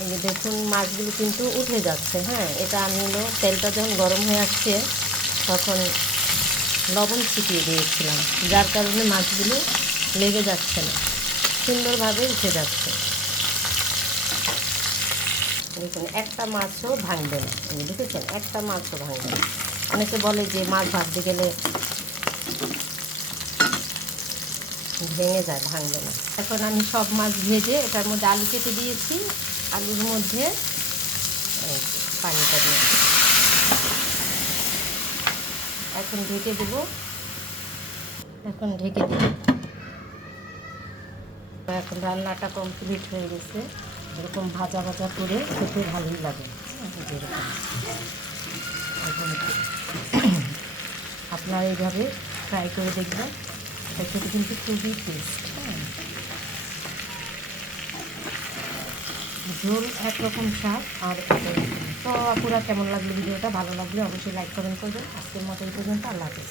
এই যে দেখুন মাছগুলো কিন্তু উঠে যাচ্ছে। হ্যাঁ, এটা আমি হলো তেলটা যখন গরম হয়ে আসছে তখন লবণ ছিটিয়ে দিয়েছিলাম, যার কারণে মাছগুলো লেগে যাচ্ছে না, সুন্দরভাবে উঠে যাচ্ছে। দেখুন একটা মাছও ভাঙবে না, এই দেখেছেন একটা মাছও ভাঙবে না। অনেকে বলে যে মাছ ভাজতে গেলে ভেঙে যায়, ভাঙবে না। এখন আমি সব মাছ ভেজে এটার মধ্যে আলু কেটে দিয়েছি, আলুর মধ্যে পানিটা দিয়ে এখন ঢেকে দেব। এখন ঢেকে দেব। এখন রান্নাটা কমপ্লিট হয়ে গেছে। এরকম ভাজা ভাজা করে খেতে ভালোই লাগে। যেরকম এখন আপনারা এইভাবে ট্রাই করে দেখবেন, এটা খেতে কিন্তু খুবই টেস্ট। হ্যাঁ, ঝোল একরকম স্বাদ আর তো আপুরা কেমন লাগলো ভিডিওটা? ভালো লাগলে অবশ্যই লাইক কমেন্ট করবেন। আজকের মতো এই পর্যন্ত, আল্লাহ হাফেজ।